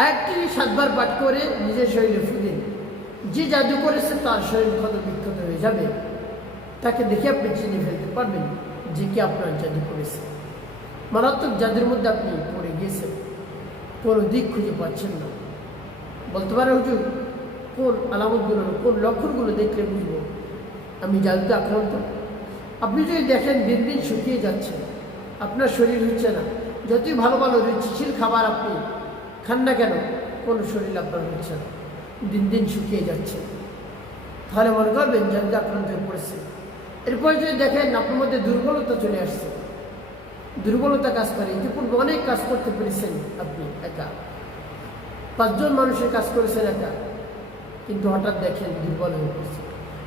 আয়াতটি 7 বার পাঠ করে নিজের শরীরে ফু দিন। যে জাদু করেছে তার শরীর ক্ষত বিক্ষত হয়ে যাবে। তাকে দেখে আপনি চিনে ফেলতে পারবেন যে কি আপনার জাদু করেছে। মারাত্মক জাদুর মধ্যে আপনি পড়ে গিয়েছেন, কোনো দিক খুঁজে পাচ্ছেন না। বলতে পারে হুজুর, কোন আলামতগুলো, কোন লক্ষণগুলো দেখলে বুঝবো আমি জাদুতে আক্রান্ত? আপনি যদি দেখেন দিন দিন শুকিয়ে যাচ্ছে, আপনার শরীর হচ্ছে না, যতই ভালো ভালো রুচিশীল খাবার আপনি খান না কেন, কোনো শরীর আপনার হচ্ছে না, দিন দিন শুকিয়ে যাচ্ছে, তাহলে মনে করবেন জাদুতে আক্রান্ত হয়ে পড়েছে। এরপরে যদি দেখেন আপনার মধ্যে দুর্বলতা চলে আসছে, দুর্বলতা কাজ করে, ইতিপূর্বে অনেক কাজ করতে পেরেছেন আপনি একা, 5 জন মানুষের কাজ করেছেন একা, কিন্তু হঠাৎ দেখেন দুর্বল হয়ে পড়ছে,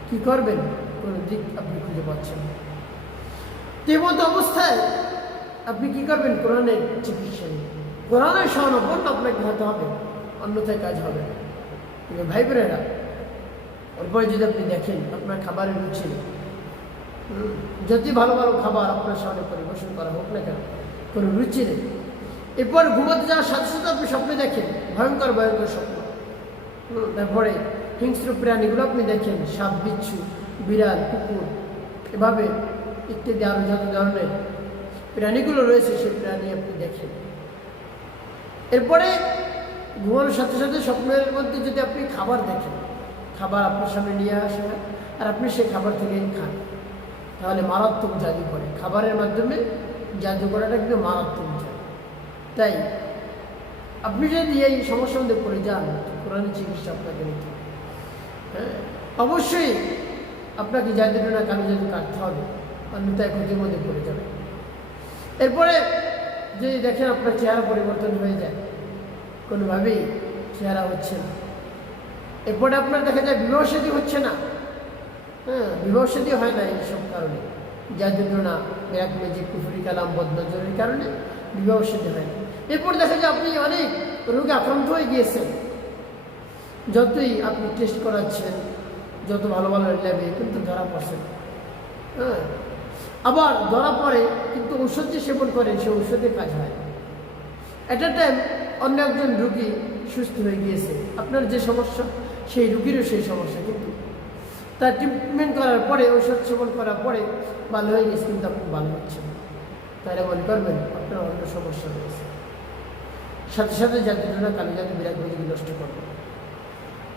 কী করবেন কোনো দিক আপনি খুঁজে পাচ্ছেন না। তেমন অবস্থায় আপনি কী করবেন? কোরআনের চিকিৎসা নিন, কোরআনের শরণাপন্ন আপনাকে হতে হবে, অন্যথায় কাজ হবে না। কিন্তু ভাই বোনেরা, এরপরে যদি আপনি দেখেন আপনার খাবারের রুচি নেই, যতই ভালো ভালো খাবার আপনার সামনে পরিবেশন করা হোক না কেন, কোনো রুচি নেই। এরপর ঘুমাতে যাওয়ার সাথে সাথে আপনি স্বপ্নে দেখেন ভয়ঙ্কর ভয়ঙ্কর স্বপ্ন। তারপরে হিংস্র প্রাণীগুলো আপনি দেখেন, সাপ, বিচ্ছু, বিড়াল, কুকুর, এভাবে ইত্যাদি আরও যত ধরনের প্রাণীগুলো রয়েছে সেই প্রাণী আপনি দেখেন। এরপরে ঘুমানোর সাথে সাথে স্বপ্নের মধ্যে যদি আপনি খাবার দেখেন, খাবার আপনার সামনে নিয়ে আসে আর আপনি সেই খাবার থেকে খান, তাহলে মারাত্মক জাদু করে। খাবারের মাধ্যমে জাদু করাটা কিন্তু মারাত্মক জাদু। তাই আপনি যদি এই সমস্যার মধ্যে পড়ে যান, কোরআনের চিকিৎসা আপনাকে নিতে হবে। হ্যাঁ, অবশ্যই আপনাকে জাদু না কালো জাদু কাটতে হবে, অন্যথায় ক্ষতির মধ্যে পড়ে যাবে। এরপরে যদি দেখেন আপনার চেহারা পরিবর্তন হয়ে যায়, কোনোভাবেই চেহারা হচ্ছে না। এরপরে আপনার দেখা যায় বিবাহ শাদী হচ্ছে না। হ্যাঁ, বিবাহ শাদী হয় না এইসব কারণে, জাদু না, ব্যাক ম্যাজিক, কুফরি কালাম, বদনজরের কারণে বিবাহ শাদী হয় না। এরপর দেখা যায় আপনি অনেক রোগে আক্রান্ত হয়ে গিয়েছেন, যতই আপনি টেস্ট করাচ্ছেন, যত ভালো ভালো ল্যাবে, কিন্তু ধরা পড়ছে না। হ্যাঁ, আবার ধরা পড়ে কিন্তু ঔষধ যে সেবন করেন সে ঔষধে কাজ হয়। এট এ টাইম অন্য একজন রুগী সুস্থ হয়ে গিয়েছে, আপনার যে সমস্যা সেই রুগীরও সেই সমস্যা, কিন্তু তার ট্রিটমেন্ট করার পরে, ঔষধ সেবন করার পরে ভালো হয়ে গেছে, কিন্তু আপনি ভালো হচ্ছেন। তাহলে মনে করবেন আপনার অন্য সমস্যা রয়েছে। সাথে সাথে জাদুটা কালো জাদু বিরাট ভেজি নষ্ট করবে।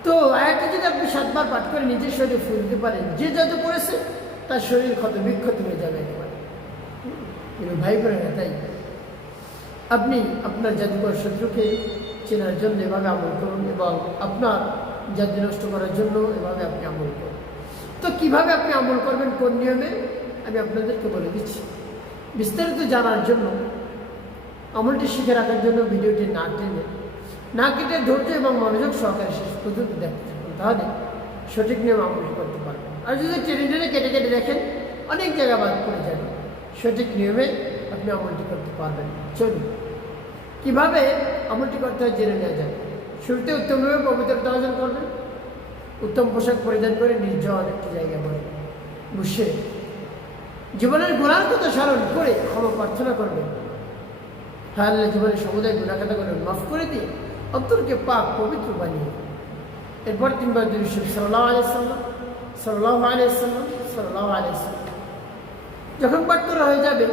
তো আয়াতটি যদি আপনি 7 বার পাঠ করে নিজের শরীরে ফুল দিতে পারেন, যে জাদু করেছে তার শরীর ক্ষত বিক্ষত হয়ে যাবে একেবারে। কিন্তু ভাই বোনেরা, তাই আপনি আপনার জাদুকর শত্রুকে চেনার জন্য এভাবে আমল করুন, এবং আপনার জাদু নষ্ট করার জন্য এভাবে আপনি আমল করুন। তো কিভাবে আপনি আমল করবেন, কোন নিয়মে, আমি আপনাদেরকে বলে দিচ্ছি। বিস্তারিত জানার জন্য, আমলটি শিখে রাখার জন্য ভিডিওটি না টেনে, না কেটে ধৈর্য এবং মনোযোগ সহকারে শেষ পর্যন্ত দেখতে থাকুন, তাহলে সঠিক নিয়ম আমল করতে পারবেন। আর যদি টেনে টেনে কেটে কেটে দেখেন, অনেক জায়গা বাদ পড়ে যাবে। সঠিক নিয়মে আপনি আমলটি করতে পারবেন। চলুন কীভাবে আমলটি করতে হয় জেনে নেওয়া যায়। শুরুতে উত্তমভাবে পবিত্রতা অর্জন করবেন, উত্তম পোশাক পরিধান করে নির্জন একটি জায়গায় বসে জীবনের গুনার কথা স্মরণ করে ক্ষমা প্রার্থনা করবেন। হ্যাঁ, আল্লাহ জীবনের সমুদায় গুনাহখাতা করে মাফ করে দিয়ে অন্তরকে পাক পবিত্র বানিয়ে। এরপর 3 বার দুরূদ শরীফ সাল্লাল্লাহু আলাইহি ওয়াসাল্লাম, সাল্লাল্লাহু আলাইহি ওয়াসাল্লাম, সাল্লাল্লাহু আলাইহি ওয়াসাল্লাম যখন পাঠ করা হয়ে যাবে,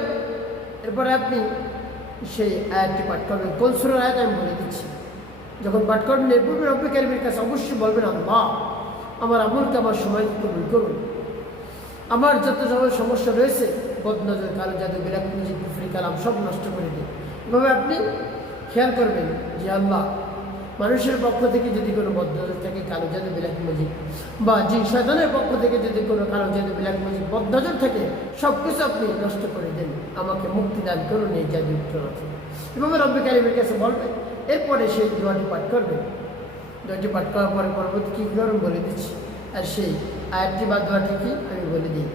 এরপরে আপনি সেই আয়াতটি পাঠ করবেন। কোন সূরার আয়াত আমি বলে দিচ্ছি। যখন পাঠ করবেন, এর পূর্বে রব্বে কারীমের কাছে অবশ্যই বলবেন, আল্লাহ আমার আমলকে আমার সময় কবুল করুন, আমার যত সমস্যা রয়েছে, বদনজর, কালো জাদু, বিরাট ম্যাজিক, কুফরি কালাম সব নষ্ট করে দিন। এভাবে আপনি খেয়াল করবেন যে আল্লাহ, মানুষের পক্ষ থেকে যদি কোনো বদনজর থাকে, কালো জাদু, বিরাট ম্যাজিক, বা জিন শয়তানের পক্ষ থেকে যদি কোনো কালো জাদু, বিরাট ম্যাজিক, বদনজর থাকে, সব কিছু আপনি নষ্ট করে দেন, আমাকে মুক্তি দান করুন এই জাদু থেকে। এভাবে রব্বে কারীমের কাছে বলবেন। এরপরে সেই দোয়াটি পাঠ করবেন। দোয়াটি পাঠ করার পরে পরবর্তী কী করুন বলে দিচ্ছি, আর সেই আয়াতটি বা দোয়াটি কি আমি বলে দিই।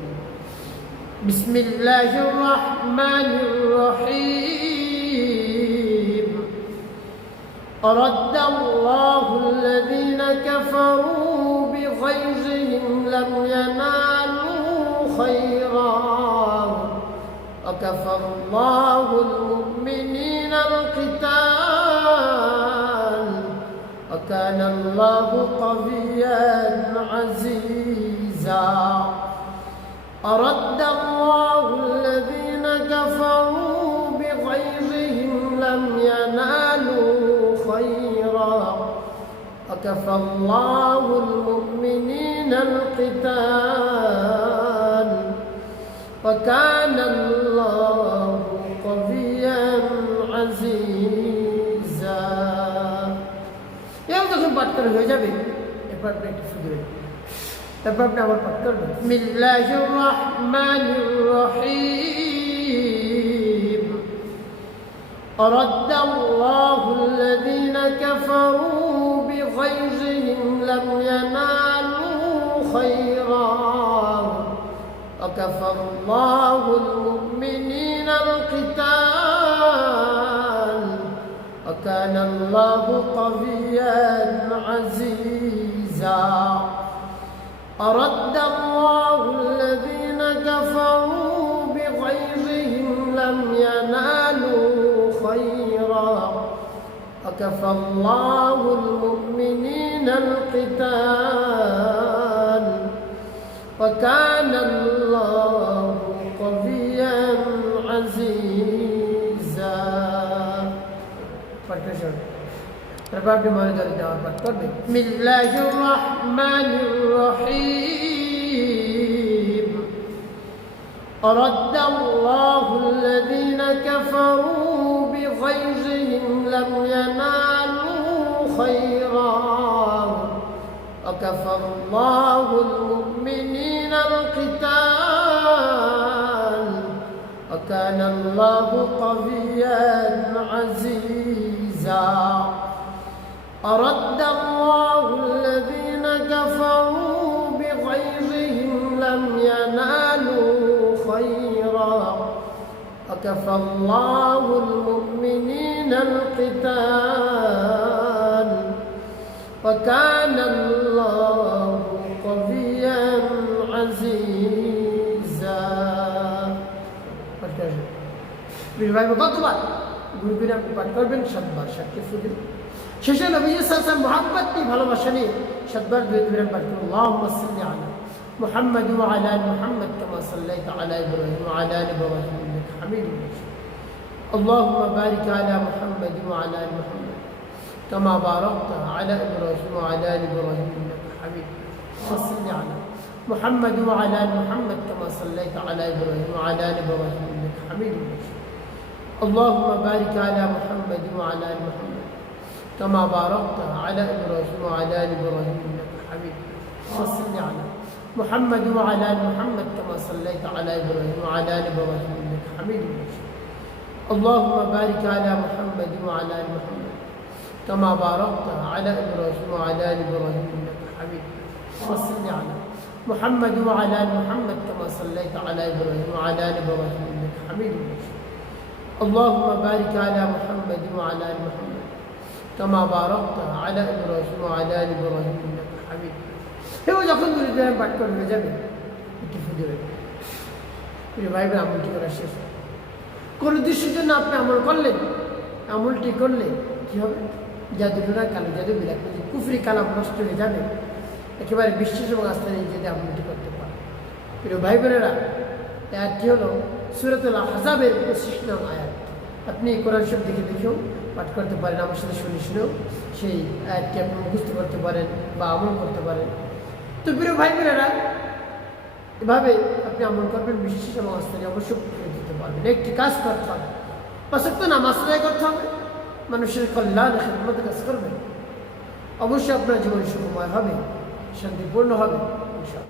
বিসমিল্লাহির রহমানির রহিম। رد الله الذين كفروا بغيظهم لم ينالوا خيرا وكفى الله المؤمنين القتال وكان الله قويا عزيزا أرد الله الذين كفروا بغيظهم لم ينالوا خيرا وكفى الله المؤمنين القتال وكان الله قويا عزيزا يوم تكون بات كر হয়ে যাবে এরপর আপনি একটু ফুদিবেন তারপর আপনি আবার পাঠ করবেন বিসমিল্লাহির রহমানির রহিম أرد الله الذين كفروا بغيظهم لم ينالوا خيرا وكفى الله المؤمنين القتال وكان الله قويا عزيزا أرد الله الذين كفروا بغيظهم لم ينالوا خيرا وكفى الله المؤمنين القتال وكان الله قويا عزيزا بسم الله الرحمن الرحيم أرد الله الذين كفروا بغيظهم لم ينالوا خيرا وكفى الله المؤمنين القتال وكان الله قويا عزيزا أرد الله الذين كفروا بغيظهم لم ينالوا خيرا وكفى الله المؤمنين القتال وكان الله قويا عزيزا ভাই কতবার গুরু গুরু আপনি পাঠ করবেন সাতবার সাতকে ফুদিন শেষে নবীজি সাল্লাল্লাহু আলাইহি মোহাম্মদ নিয়ে ভালোবাসা নিয়ে সাতবার দুই পাঠ করুন আল্লাহুম্মা সাল্লি আলা محمد وعلى ال محمد كما صليت على ابراهيم وعلى ال ابراهيم انك حميد مجيد اللهم بارك على محمد وعلى ال محمد كما باركت على ابراهيم وعلى ال ابراهيم انك حميد وصل على محمد وعلى ال محمد كما صليت على ابراهيم وعلى ال ابراهيم انك حميد مجيد اللهم بارك على محمد وعلى ال محمد كما باركت على ابراهيم وعلى ال ابراهيم انك حميد وصل على محمد وعلى ال محمد كما صليت على ابراهيم وعلى ال ابراهيم انك حميد مجيد اللهم بارك على محمد وعلى ال محمد كما باركت على ابراهيم وعلى ال ابراهيم انك حميد وصل على محمد وعلى ال محمد كما صليت على ابراهيم وعلى ال ابراهيم انك حميد مجيد اللهم بارك على محمد وعلى ال محمد كما باركت على ابراهيم وعلى ال ابراهيم انك حميد এও যখন দুই পাঠ করে হয়ে যাবে একটু ফুটে প্রিয় ভাই বোন আমলটি করা শেষ কোন উদ্দেশ্যের জন্য আপনি আমল করলেন আমলটি করলে কি হবে জাদুটোনা কালো জাদু বিলাপ কুফরি কালাম নষ্ট হয়ে যাবে একেবারে বিশ্বাস এবং আস্থা নিয়ে যদি আমলটি করতে পারে প্রিয় ভাই বোনেরা আয়াতটি হলো সূরাতুল আহজাবের 25 নং আয়াত আপনি কোরআন শরীফ দেখে দেখেও পাঠ করতে পারেন আমার সাথে শুনে শুনেও সেই আয়াতটি আপনি মুখস্থ করতে পারেন বা আমল করতে পারেন তো প্রিয় ভাই বোনেরা এভাবে আপনি আমল করবেন বিশ্বাস এবং আস্থা নিয়ে অবশ্যই করে দিতে পারবেন একটি কাজ করতে হবে পাঁচ ওয়াক্ত নামাজ আদায় করতে হবে মানুষের কল্যাণ খেদমতের কাজ করবেন অবশ্যই আপনার জীবন সুখময় হবে শান্তিপূর্ণ হবে ইনশাআল্লাহ।